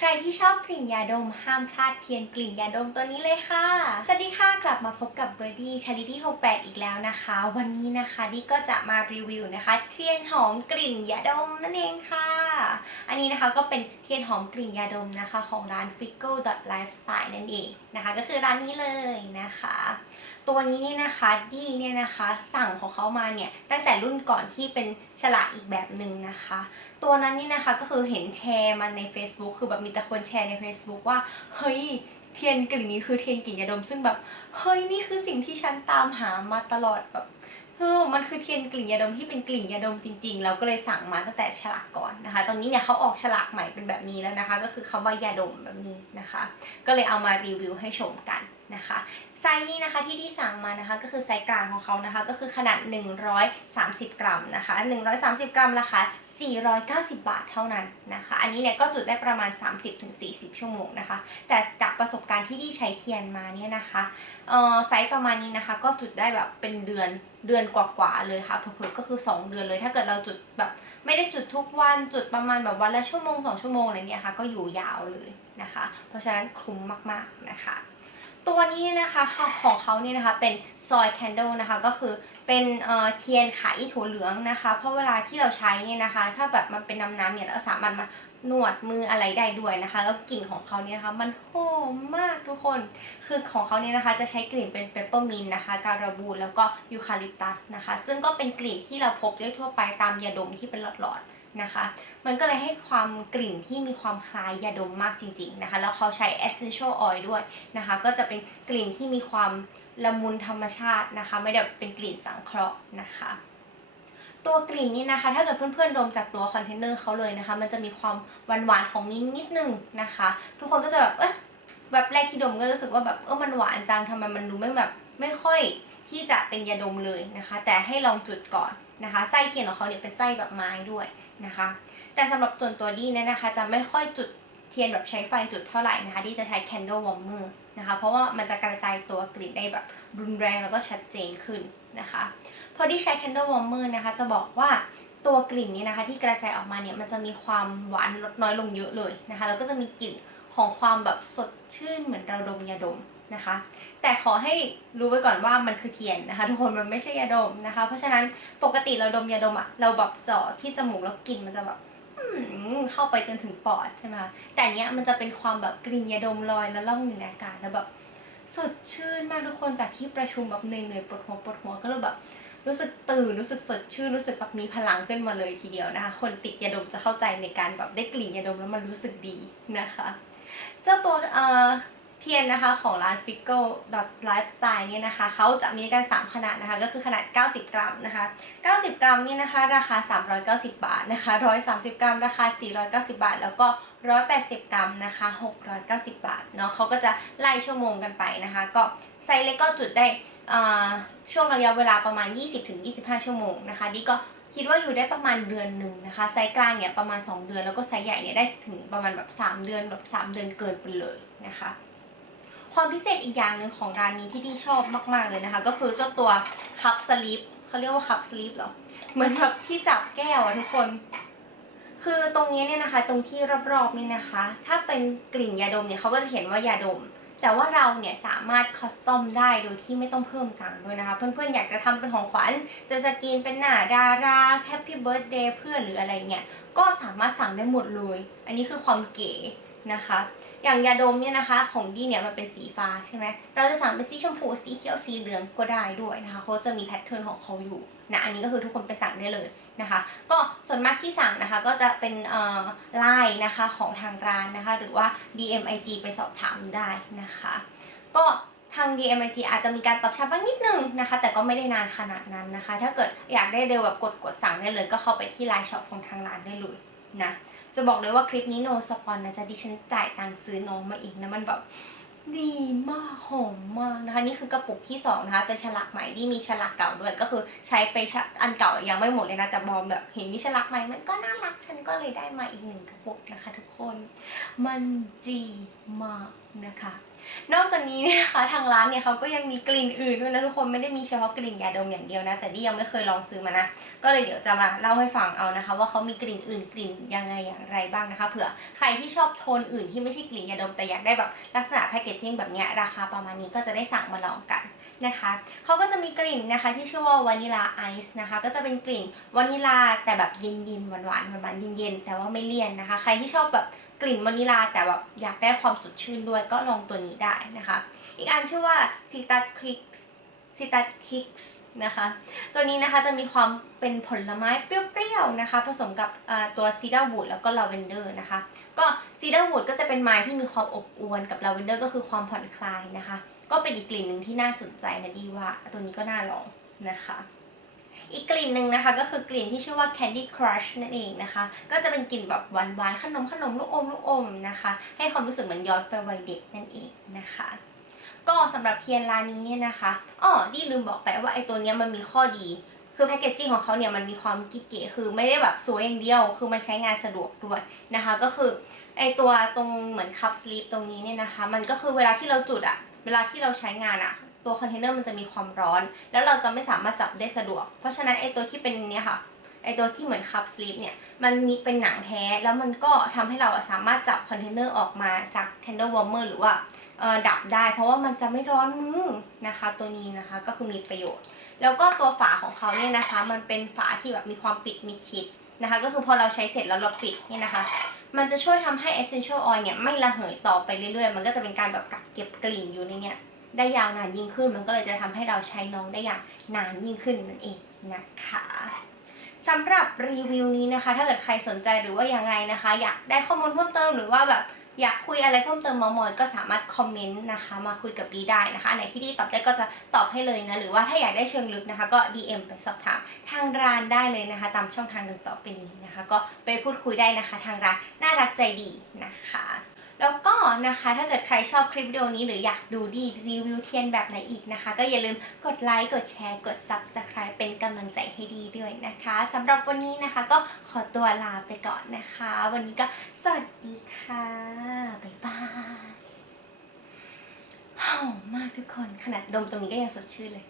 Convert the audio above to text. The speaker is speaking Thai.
ใครที่ชอบกลิ่นยาดมห้ามพลาดเทียนกลิ่นยาดมตัวนี้เลยค่ะ สวัสดีค่ะกลับมาพบกับเบอร์ดี้ชาลิตี้68 อีกแล้วนะคะ วันนี้นะคะดิก็จะมารีวิวนะคะ เทียนหอมกลิ่นยาดมนั่นเองค่ะ อันนี้นะคะก็เป็นเทียนหอมกลิ่นยาดมนะคะของร้าน f i g o Lifestyle นั่นเองนะคะ ก็คือร้านนี้เลยนะคะ ตัวนี้เนี่ยนะคะดีเนี่ยนะคะสั่งของเขามาเนี่ยตั้งแต่รุ่นก่อนที่เป็นฉลากอีกแบบหนึ่งนะคะ ตัวนั้นนี่นะคะก็คือเห็นแชร์มาใน Facebook คือแบบมีแต่คนแชร์ใน Facebook ว่า เฮ้ยเทียนกลิ่นนี้คือเทียนกลิ่นยาดม ซึ่งแบบเฮ้ยนี่คือสิ่งที่ฉันตามหามาตลอดแบบเออมันคือเทียนกลิ่นยาดมที่เป็นกลิ่นยาดมจริงๆเราก็เลยสั่งมาตั้งแต่ฉลากก่อนนะคะ ตอนนี้เนี่ยเขาออกฉลากใหม่เป็นแบบนี้แล้วนะคะ ก็คือคาว่ายาดมแบบนี้นะคะ ก็เลยเอามารีวิวให้ชมกันนะคะไซส์นี้นะคะที่ที่สั่งมานะคะก็คือไซส์กลางของเขานะคะ ก็คือขนาด 130 กรัมนะคะ 130 กรัมราคา 490 บาทเท่านั้นนะคะ อันนี้เนี่ยก็จุดได้ประมาณ 30-40 ชั่วโมงนะคะ แต่จากประสบการณ์ที่ที่ใช้เทียนมาเนี่ยนะคะเอ่อไซส์ประมาณนี้นะคะ ก็จุดได้แบบเป็นเดือนเดือนกว่าๆเลยค่ะเพิ่ก็คือ 2 เดือนเลย ถ้าเกิดเราจุดแบบไม่ได้จุดทุกวันจุดประมาณแบบวันละชั่วโมง 2 ชั่วโมงอะไรเงี้ยค่ะก็อยู่ยาวเลยนะคะ เพราะฉะนั้นคุ้มมากๆนะคะ ตัวนี้นะคะของเขาเนี่ยนะคะเป็นซอยแคนเดลนะคะก็คือ เป็นเทียนขายถั่วเหลืองนะคะ เพราะเวลาที่เราใช้เนี่ยนะคะ ถ้าแบบมันเป็นน้ำน้ำๆเนี่ยเราสามารถมานวดมืออะไรได้ด้วยนะคะ แล้วกลิ่นของเขาเนี่ยนะคะ มันหอมมากทุกคน คือของเขาเนี่ยนะคะ จะใช้กลิ่นเป็นเปปเปอร์มินนะคะ การาบูนแล้วก็ยูคาลิปตัสนะคะ ซึ่งก็เป็นกลิ่นที่เราพบได้ทั่วไปตามยาดมที่เป็นหลอดๆนะคะ มันก็เลยให้ความกลิ่นที่มีความคล้ายยาดมมากจริง ๆนะคะ แล้วเขาใช้ essential oil ด้วยนะคะ ก็จะเป็นกลิ่นที่มีความ ละมุนธรรมชาตินะคะ ไม่ได้เป็นกลิ่นสังเคราะห์นะคะ ตัวกลิ่นนี้นะคะ ถ้าเกิดเพื่อนๆดมจากตัวคอนเทนเนอร์เขาเลยนะคะ มันจะมีความหวานๆของมิ้นนิดนึงนะคะ ทุกคนก็จะแบบเอ๊ะแบบแรกที่ดมก็รู้สึกว่าแบบเออมันหวานจังทำไมมันดูไม่แบบไม่ค่อยที่จะเป็นยาดมเลยนะคะ แต่ให้ลองจุดก่อนนะคะไส้เทียนของเขาเนี่ยเป็นไส้แบบไม้ด้วยนะคะ แต่สำหรับส่วนตัวดีเนี่ยนะคะ จะไม่ค่อยจุด เทียนแบบใช้ไฟจุดเท่าไหร่นะคะดีจะใช้ candle warmer นะคะ เพราะว่ามันจะกระจายตัวกลิ่นได้แบบรุนแรงแล้วก็ชัดเจนขึ้นนะคะพอดีใช้ candle warmer นะคะจะบอกว่าตัวกลิ่นนี้นะคะที่กระจายออกมาเนี่ยมันจะมีความหวานลดน้อยลงเยอะเลยนะคะแล้วก็จะมีกลิ่นของความแบบสดชื่นเหมือนเราดมยาดมนะคะ แต่ขอให้รู้ไว้ก่อนว่ามันคือเทียนนะคะ ทุกคนมันไม่ใช่ยาดมนะคะ เพราะฉะนั้นปกติเราดมยาดมอะเราแบบเจาะที่จมูกแล้วกลิ่นมันจะแบบ เข้าไปจนถึงปอดใช่ไหมคะแต่เนี้ยมันจะเป็นความแบบกลิ่นยาดมลอยแล้วล่องอยู่ในอากาศแล้วแบบสดชื่นมากทุกคนจากที่ประชุมแบบเหนื่อยๆปวดหัวปวดหัวก็เลยแบบรู้สึกตื่นรู้สึกสดชื่นรู้สึกแบบมีพลังขึ้นมาเลยทีเดียวนะคะ คนติดยาดมจะเข้าใจในการแบบได้กลิ่นยาดมแล้วมันรู้สึกดีนะคะ เจ้าตัวเอ่อ ทียนนะคะของร้าน f i g o Lifestyle เนี่ยนะคะเขาจะมีกัน 3 ขนาดนะคะก็คือขนาด 90 กรัมนะคะ 90 กรัมเนี่ยนะคะราคา 390 บาทนะคะ 130 กรัมราคา 490 บาท แล้วก็ 180 กรัมนะคะ 690 บาทเนาะเขาก็จะไล่ชั่วโมงกันไปนะคะ ก็ไซส์เล็กก็จุดได้ช่วงระยะเวลาประมาณ 20-25 ชั่วโมงนะคะดีก็คิดว่าอยู่ได้ประมาณเดือนหนึ่งนะคะ ไซส์กลางเนี่ยประมาณ 2 เดือน แล้วก็ไซส์ใหญ่เนี่ยได้ถึงประมาณแบบ 3 เดือนแบบ 3 เดือนเกินไปเลยนะคะ ความพิเศษอีกอย่างหนึ่งของร้านนี้ที่พี่ชอบมาก ๆเลยนะคะ ก็คือเจ้าตัวคัพสลีปเขาเรียกว่าคัพสลีปเหรอ เหมือนแบบที่จับแก้วอะทุกคน คือตรงนี้เนี่ยนะคะ ตรงที่รอบๆนี่นะคะ ถ้าเป็นกลิ่นยาดมเนี่ยเขาก็จะเขียนว่ายาดม แต่ว่าเราเนี่ยสามารถคัสตอมได้โดยที่ไม่ต้องเพิ่มตังค์ด้วยนะคะ เพื่อนๆอยากจะทำเป็นของขวัญ จะสกรีนเป็นหน้าดาราแฮปปี้เบิร์ดเดย์เพื่อนหรืออะไรเนี่ยก็สามารถสั่งได้หมดเลย อันนี้คือความเก๋ นะคะ อย่างยาดมเนี่ยนะคะ ของดีเนี่ยมันเป็นสีฟ้าใช่ไหมเราจะสั่งเป็นสีชมพูสีเขียวสีเหลืองก็ได้ด้วยนะคะเขาจะมีแพทเทิร์นของเขาอยู่นะอันนี้ก็คือทุกคนไปสั่งได้เลยนะคะ ก็ส่วนมากที่สั่งนะคะก็จะเป็นไลน์นะคะของทางร้านนะคะ หรือว่า DMIG ไปสอบถามได้นะคะ ก็ทาง DMIG อาจจะมีการตอบช้าบ้างนิดนึงนะคะ แต่ก็ไม่ได้นานขนาดนั้นนะคะ ถ้าเกิดอยากได้เร็วแบบกดกดสั่งได้เลย ก็เข้าไปที่ไลน์ช็อปของทางร้านได้เลยนะ จะบอกเลยว่าคลิปนี้โนสปอนนะจ๊ะดิฉันจ่ายตังค์ซื้อน้องมาอีกนะมันแบบดีมากหอมมากนะคะ นี่คือกระปุกที่สองนะคะเป็นฉลากใหม่ที่มีฉลากเก่าด้วยก็คือใช้ไปอันเก่ายังไม่หมดเลยนะแต่บอมแบบเห็นมีฉลากใหม่มันก็น่ารักฉันก็เลยได้มาอีกหนึ่งกระปุกนะคะ ทุกคนมันดีมากนะคะ นอกจากนี้เนี่ยนะคะทางร้านเนี่ยเขาก็ยังมีกลิ่นอื่นด้วยนะทุกคนไม่ได้มีเฉพาะกลิ่นยาดมอย่างเดียวนะ แต่ที่ยังไม่เคยลองซื้อมานะ ก็เลยเดี๋ยวจะมาเล่าให้ฟังเอานะคะ ว่าเขามีกลิ่นอื่นกลิ่นยังไงอย่างไรบ้างนะคะเผื่อใครที่ชอบโทนอื่นที่ไม่ใช่กลิ่นยาดมแต่อยากได้แบบลักษณะแพคเกจจิ้งแบบเนี้ยราคาประมาณนี้ก็จะได้สั่งมาลองกันนะคะเขาก็จะมีกลิ่นนะคะที่ชื่อว่าวานิลาไอซ์นะคะ ก็จะเป็นกลิ่นวานิลาแต่แบบเย็นๆหวานๆหวานๆเย็นๆแต่ว่าไม่เลี่ยนนะคะ ใครที่ชอบแบบ กลิ่นวานิลาแต่แบบอยากได้ความสดชื่นด้วยก็ลองตัวนี้ได้นะคะ อีกอันชื่อว่าซิตัสคลิกซิตัสคิกส์นะคะ ตัวนี้นะคะจะมีความเป็นผลไม้เปรี้ยวๆนะคะ ผสมกับตัวซีดาร์วูดแล้วก็ลาเวนเดอร์นะคะ ก็ซีดาร์วูดก็จะเป็นไม้ที่มีความอบอวลกับลาเวนเดอร์ก็คือความผ่อนคลายนะคะ ก็เป็นอีกกลิ่นหนึ่งที่น่าสนใจนะดีว่า ตัวนี้ก็น่าลองนะคะ อีกกลิ่นหนึ่งนะคะก็คือกลิ่นที่ชื่อว่า Candy Crush นั่นเองนะคะ ก็จะเป็นกลิ่นแบบหวานๆขนมขนมลูกอมลูกอมนะคะ ให้ความรู้สึกเหมือนย้อนไปวัยเด็กนั่นเองนะคะก็สำหรับเทียนร้านนี้เนี่ยนะคะอ๋อดีลืมบอกไปว่าไอ้ตัวเนี้ยมันมีข้อดี คือแพคเกจจิ้งของเขาเนี่ยมันมีความกิ๊กเก๋คือไม่ได้แบบสวยอย่างเดียว คือมันใช้งานสะดวกด้วยนะคะ ก็คือไอตัวตรงเหมือนคัพสลีปตรงนี้เนี่ยนะคะ มันก็คือเวลาที่เราจุดอะเวลาที่เราใช้งานอะ ตัวคอนเทนเนอร์มันจะมีความร้อน แล้วเราจะไม่สามารถจับได้สะดวก เพราะฉะนั้นไอตัวที่เป็นเนี่ยค่ะไอตัวที่เหมือนคัพสลีปเนี่ยมันมีเป็นหนังแท้แล้วมันก็ทำให้เราสามารถจับคอนเทนเนอร์ออกมาจาก candle warmer หรือว่าดับได้ เพราะว่ามันจะไม่ร้อนมือนะคะ ตัวนี้นะคะก็คือมีประโยชน์ แล้วก็ตัวฝาของเขาเนี่ยนะคะ มันเป็นฝาที่แบบมีความปิดมิดชิดนะคะ ก็คือพอเราใช้เสร็จแล้วเราปิดเนี่ยนะคะ มันจะช่วยทำให้ essential oil เนี่ยไม่ระเหยต่อไปเรื่อยๆ มันก็จะเป็นการแบบกักเก็บกลิ่นอยู่ในเนี่ย ได้ยาวนานยิ่งขึ้น มันก็เลยจะทำให้เราใช้น้องได้อย่างนานยิ่งขึ้นนั่นเองนะคะสำหรับรีวิวนี้นะคะ ถ้าเกิดใครสนใจหรือว่ายังไงนะคะ อยากได้ข้อมูลเพิ่มเติมหรือว่าแบบอยากคุยอะไรเพิ่มเติมมามอยก็สามารถคอมเมนต์นะคะ มาคุยกับดีได้นะคะอันไหนที่ดีตอบได้ก็จะตอบให้เลยนะ หรือว่าถ้าอยากได้เชิงลึกนะคะ ก็ DM ไปสอบถามทางร้านได้เลยนะคะ ตามช่องทางหนึ่งต่อไปนี้นะคะ ก็ไปพูดคุยได้นะคะ ทางร้านน่ารักใจดีนะคะ แล้วก็นะคะถ้าเกิดใครชอบคลิปวิดีโอนี้หรืออยากดูดีรีวิวเทียนแบบไหนอีกนะคะ ก็อย่าลืมกดไลค์กดแชร์กด Subscribe เป็นกำลังใจให้ดีด้วยนะคะสำหรับวันนี้นะคะก็ขอตัวลาไปก่อนนะคะ วันนี้ก็สวัสดีค่ะบ๊ายบายหอมมากทุกคนขนาดดมตรงนี้ก็ยังสดชื่นเลย